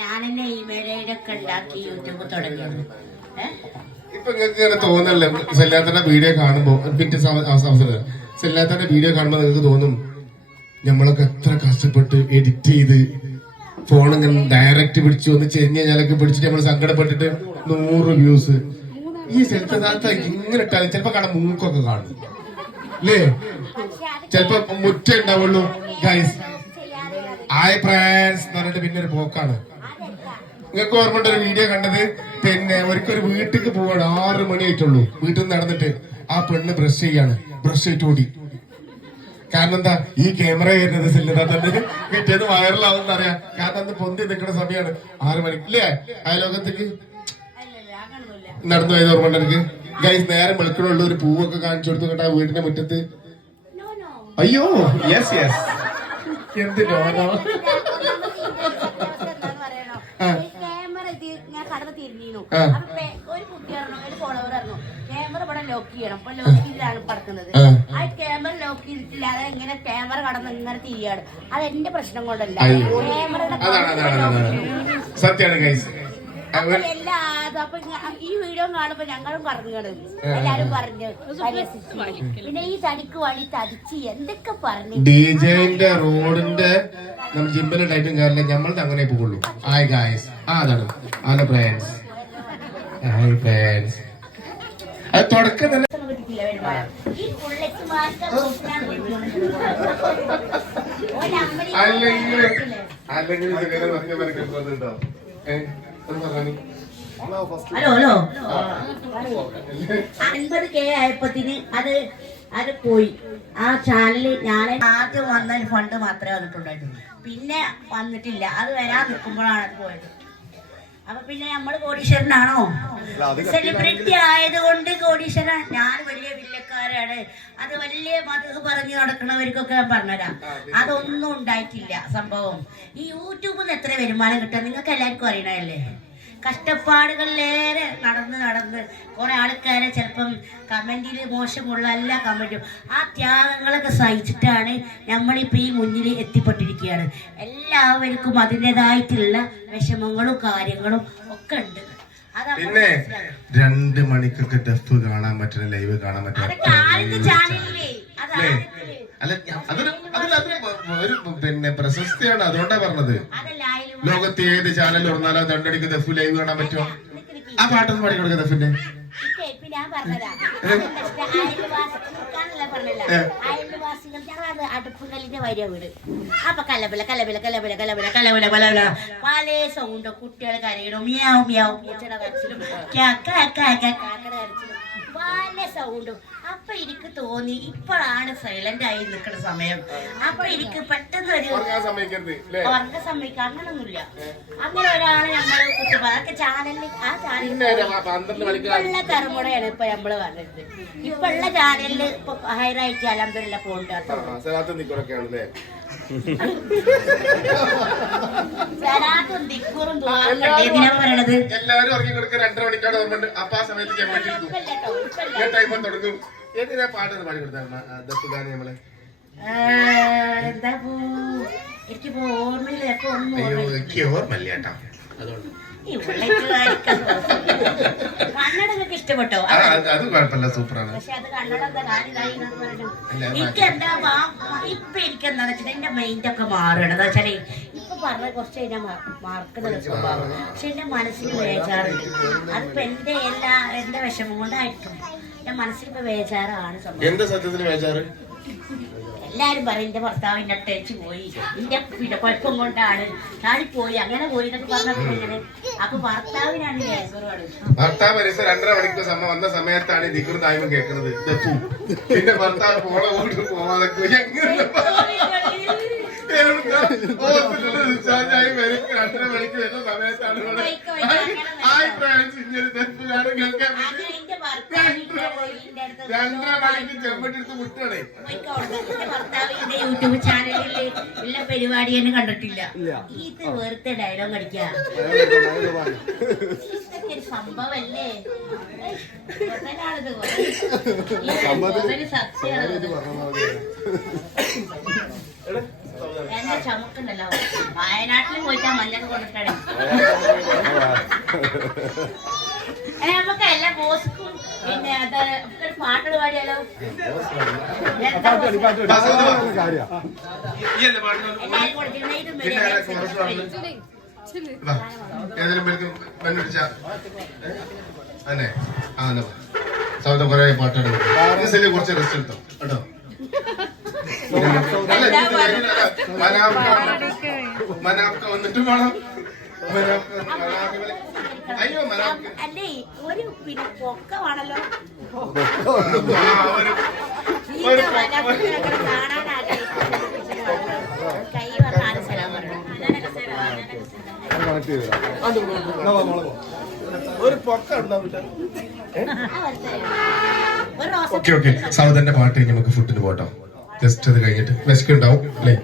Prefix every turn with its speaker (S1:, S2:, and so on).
S1: ഞാനെന്നെ ഈ മേടയിലൊക്കെ ഉണ്ടാക്കി യൂട്യൂബ് തുടങ്ങിയത്
S2: ഇപ്പൊ നിങ്ങൾക്ക് തോന്നല്ലേ സെല്ലാത്തന്റെ വീഡിയോ കാണുമ്പോ പിന്നെ അവസരം. സെല്ലാത്തന്റെ വീഡിയോ കാണുമ്പോ നിങ്ങൾക്ക് തോന്നും നമ്മളൊക്കെ എത്ര കഷ്ടപ്പെട്ട് എഡിറ്റ് ചെയ്ത് ഫോൺ ഇങ്ങനെ ഡയറക്റ്റ് പിടിച്ചു ഒന്ന് ചെരിഞ്ഞ ഞാനൊക്കെ പിടിച്ചിട്ട് നമ്മൾ സങ്കടപ്പെട്ടിട്ട് നൂറ് വ്യൂസ് ഈ സെൽഫി സ്ഥാനത്ത് ഇങ്ങനെ ഇട്ടാലും ചിലപ്പോ കാണാൻ മൂക്കൊക്കെ കാണും. അല്ലേ ചിലപ്പോ മുറ്റ ഉണ്ടാവുള്ളൂ. ഗൈസ് ആയ പ്രയാസ് എന്ന് പറഞ്ഞിട്ട് പിന്നെ ഒരു പോക്കാണ്. നിങ്ങൾക്ക് ഓർമ്മ ഒരു വീഡിയോ കണ്ടത്? പിന്നെ ഒരു വീട്ടിലേക്ക് പോവാണ്. ആറ് മണിയായിട്ടുള്ളൂ. വീട്ടിൽ നിന്ന് നടന്നിട്ട് ആ പെണ്ണ് ബ്രഷ് ചെയ്യാണ്. ബ്രഷ് ചെയ്തിട്ട് ഓടി. കാരണം എന്താ? ഈ ക്യാമറ വരുന്നത് സിനിമ തന്നെ പിറ്റേന്ന് വൈറലാവും അറിയാം കാരണം അന്ന് പൊന്തി നിൽക്കുന്ന സമയമാണ്. ആറ് മണിക്ക് ഇല്ലേ? അയലോകത്തേക്ക് നടന്നു പോയത് ഓർമ്മ എനിക്ക് ഗൈസ് നേരം വെളുക്കണുള്ള. ഒരു പൂവൊക്കെ കാണിച്ചു കൊടുത്തു ആ വീടിന്റെ മുറ്റത്ത്. അയ്യോ. യെസ് യെസ് എന്ത് നോനോ ആ.
S1: ക്യാമറ ഇത് ഞാൻ കടന്ന് തിരിഞ്ഞു. അപ്പൊ ഒരു കുട്ടി പറഞ്ഞു ഒരു ഫോളോവർ പറഞ്ഞു ക്യാമറ ഇവിടെ ലോക്ക് ചെയ്യണം. അപ്പൊ ലോക്ക് ചെയ്തിട്ടാണ് പടക്കുന്നത്
S2: ആ.
S1: ക്യാമറ ലോക്ക് ചെയ്തിട്ടില്ല അത് ഇങ്ങനെ ക്യാമറ കടന്ന് ഇങ്ങനെ തിരിയാണ്. അത് എന്റെ പ്രശ്നം കൊണ്ടല്ല. ക്യാമറയുടെ.
S2: സത്യാണ് ഗൈസ്
S1: അപ്പൊ എല്ലാ അപ്പൊ ഈ വീഡിയോ കാണുമ്പോ ഞങ്ങളും പറഞ്ഞു കിടന്നു എല്ലാരും പറഞ്ഞു. പിന്നെ ഈ തടിക്ക് വഴി തടിച്ച് എന്തൊക്കെ പറഞ്ഞു.
S2: ഡിജെന്റെ റോഡിന്റെ നമ്മൾ ടൈറ്റും കാര്യമില്ല നമ്മളുടെ അങ്ങനെ പോകുള്ളൂ. ഹായ് ഗായ്സ് ആ അതാണ്. ഹലോ ഫ്രണ്ട്സ് ഹായ് ഫ്രണ്ട്സ് അത് തുടക്കം തന്നെ. അല്ലെങ്കിൽ അല്ലെങ്കിൽ ഇതിങ്ങനെ മെനക്കെട്ട് വന്നിട്ടുണ്ടോ ഏഹ് പറഞ്ഞേ.
S1: ഹലോ ഹലോ അൻപത് കെ ആയപ്പത്തിന് അത് അത് പോയി. ആ ചാനൽ ഞാൻ ആദ്യം വന്ന ഫണ്ട് മാത്രമേ വന്നിട്ടുണ്ടായിട്ടുള്ളൂ. പിന്നെ വന്നിട്ടില്ല. അത് വരാൻ നിൽക്കുമ്പോഴാണ് അത് പോയത്. അപ്പൊ പിന്നെ നമ്മൾ കോടീശ്വരനാണോ? സെലിബ്രിറ്റി ആയതുകൊണ്ട് കോടീശ്വരൻ ഞാൻ വലിയ വില്ലക്കാരാണ്. അത് വലിയ മധു പറഞ്ഞു നടക്കുന്നവർക്കൊക്കെ ഞാൻ പറഞ്ഞുതരാം. അതൊന്നും ഉണ്ടായിട്ടില്ല സംഭവം. ഈ യൂട്യൂബിൽ നിന്ന് എത്ര വരുമാനം കിട്ടുക? നിങ്ങൾക്ക് എല്ലാവർക്കും അറിയണല്ലേ കഷ്ടപ്പാടുകളിലേറെ നടന്ന് നടന്ന് കുറെ ആൾക്കാരെ ചിലപ്പം കമന്റിൽ മോശമുള്ള എല്ലാ കമന്റും ആ ത്യാഗങ്ങളൊക്കെ സഹിച്ചിട്ടാണ് നമ്മളിപ്പോൾ ഈ മുന്നിൽ എത്തിപ്പെട്ടിരിക്കുകയാണ്. എല്ലാവർക്കും അതിന്റെതായിട്ടുള്ള വിഷമങ്ങളും കാര്യങ്ങളും ഒക്കെ ഉണ്ട്.
S2: പിന്നെ. രണ്ട് മണിക്കൊക്കെ ഡെഫ് കാണാൻ പറ്റുന്ന ലൈവ് കാണാൻ ഞാൻ- അതൊരു ഒരു പിന്നെ പ്രശസ്തിയാണ്. അതുകൊണ്ടാ പറഞ്ഞത്. ലോകത്തെ ഏത് ചാനൽ തുറന്നാലോ ദണ്ടടിക്ക് ദഫ് ലൈവ് കാണാൻ പറ്റുമോ. ആ പാട്ടൊന്ന് പാടി കൊടുക്ക ദഫിന്റെ.
S1: കുട്ടികൾ കരയണം? മിയാവും മിയാവും പൂച്ചയുടെ കരച്ചിലും. കാക്കയുടെ കരച്ചിലും പല സൗണ്ടും. അപ്പൊ എനിക്ക് തോന്നി ഇപ്പോഴാണ് സൈലന്റ് ആയി നിൽക്കുന്ന സമയം. അപ്പൊ എനിക്ക് പെട്ടെന്ന് ഒരു ഉറക്ക സമ്മതിക്കുക അങ്ങനൊന്നുമില്ല. അങ്ങനെ ഒരാളെ നമ്മൾ കുത്തിപ്പോ അതൊക്കെ ചാനലിൽ ആ ചാനലിൽ ഇപ്പുള്ള തലമുറയാണ് ഇപ്പൊ നമ്മൾ പറഞ്ഞത് ഇപ്പുള്ള ചാനലിൽ ഇപ്പൊ ഹൈറായിട്ട് അലമ്പരില്ല പോണ്ടാത്ത
S2: എല്ലാവരും ഉറങ്ങി കൊടുക്കുക രണ്ടര മണിക്കാണ് ഓർമ്മ അപ്പൊ ആ സമയത്ത് ചെമ്മട്ടിരിക്കും ടൈം തുടങ്ങും. എന്തിനാ പാട്ട് പാടി കൊടുത്താൽ നമ്മളെ? എനിക്ക് ഓർമ്മയില്ല കേട്ടോ. അതുകൊണ്ട്.
S1: ഇഷ്ടപ്പെട്ടോ?
S2: അത് അത് കുഴപ്പമില്ല സൂപ്പറാണ്.
S1: പക്ഷെ അത് കന്നഡ എന്താ? എനിക്ക് എന്താ എനിക്ക് എന്താ വെച്ചാൽ എന്റെ മൈൻഡ് ഒക്കെ മാറുകയാണ്. എന്താ വെച്ചാൽ ഇപ്പൊ പറഞ്ഞ കുറച്ച് കഴിഞ്ഞാൽ മാർക്കുന്ന സ്വഭാവം പക്ഷെ എന്റെ മനസ്സിന് വേചാറുണ്ട് അതിപ്പോ എന്റെ എല്ലാ എന്റെ വിഷമം കൊണ്ടായിരിക്കും. എന്റെ മനസ്സിലിപ്പോ വേചാറാണ് സംഭവം.
S2: എന്താ സത്യത്തിൽ വേചാറ്
S1: എല്ലാരും പറയും എന്റെ ഭർത്താവ് എന്നെ അട്ടേച്ച് പോയി. എന്റെ പിന്നെ കുഴപ്പം കൊണ്ടാണ്. താഴെ പോയി അങ്ങനെ പോയി എന്നൊക്കെ പറഞ്ഞപ്പോ ഇങ്ങനെ അപ്പൊ ഭർത്താവിനാണ്
S2: ഭർത്താവ് രണ്ടര മണിക്കൂർ സമയം വന്ന സമയത്താണ് ദിക്കുർ തായ്മ കേൾക്കുന്നത്. പിന്നെ ഭർത്താവ് പോണ കൊണ്ട് പോവാതെ എങ്ങനെ? ഹോസ്പിറ്റലിൽ ഡിസ്ചാർജ് ആയി വരും. രണ്ടര മണിക്ക് വരുന്ന സമയത്താണ് ഇവിടെ. ഹായ് ഫ്രണ്ട്സ് ഇങ്ങനെ ദഫ് കാണും കേൾക്കാൻ
S1: അത്
S2: വേണ്ടി.
S1: എന്റെ ഭർത്താവിന്റെ ഇതിന്റെ അടുത്ത്
S2: രണ്ടര മണിക്ക് ചെമ്പട്ടിയെടുത്ത് മുട്ടാണേ
S1: എന്റെ ഭർത്താവിന്റെ യൂട്യൂബ് ചാനലിൽ ഉള്ള പരിപാടി തന്നെ കണ്ടിട്ടില്ല. ഇത് വെറുതെ ഡയലോഗ് അടിക്കാം. ഇതൊക്കെ ഒരു സംഭവല്ലേ മഞ്ഞന്റെ ചമക്കുണ്ടല്ലോ വയനാട്ടിൽ പോയിട്ടാ മഞ്ഞൾ കൊണ്ടിട്ടേ. നമുക്ക് എല്ലാ ബോസ്ക്കും പിന്നെ അത് ഒരു പാട്ടുകൾ പാടിയാലോ? എല്ലാവരും.
S2: ഏതെങ്കിലും പേർക്ക് ആ എന്നാ. സൗദ കുറെ പാട്ടാണ് സെല്ലി കുറച്ച് റെസ്റ്റ് എടുത്തോ. കേട്ടോ. മനാഫ്ക വന്നിട്ട് വേണം അയ്യോ
S1: അല്ലേ ഒരു പിന്നെ പൊക്കമാണല്ലോ കൈ
S3: ഒരു
S2: ഓക്കെ ഓക്കെ സൗദന്റെ പാട്ട് കഴിഞ്ഞ് നമുക്ക് ഫുഡിന് പോട്ടോ ജസ്റ്റ് അത് കഴിഞ്ഞിട്ട് വിശക്കുണ്ടാവും അല്ലേ?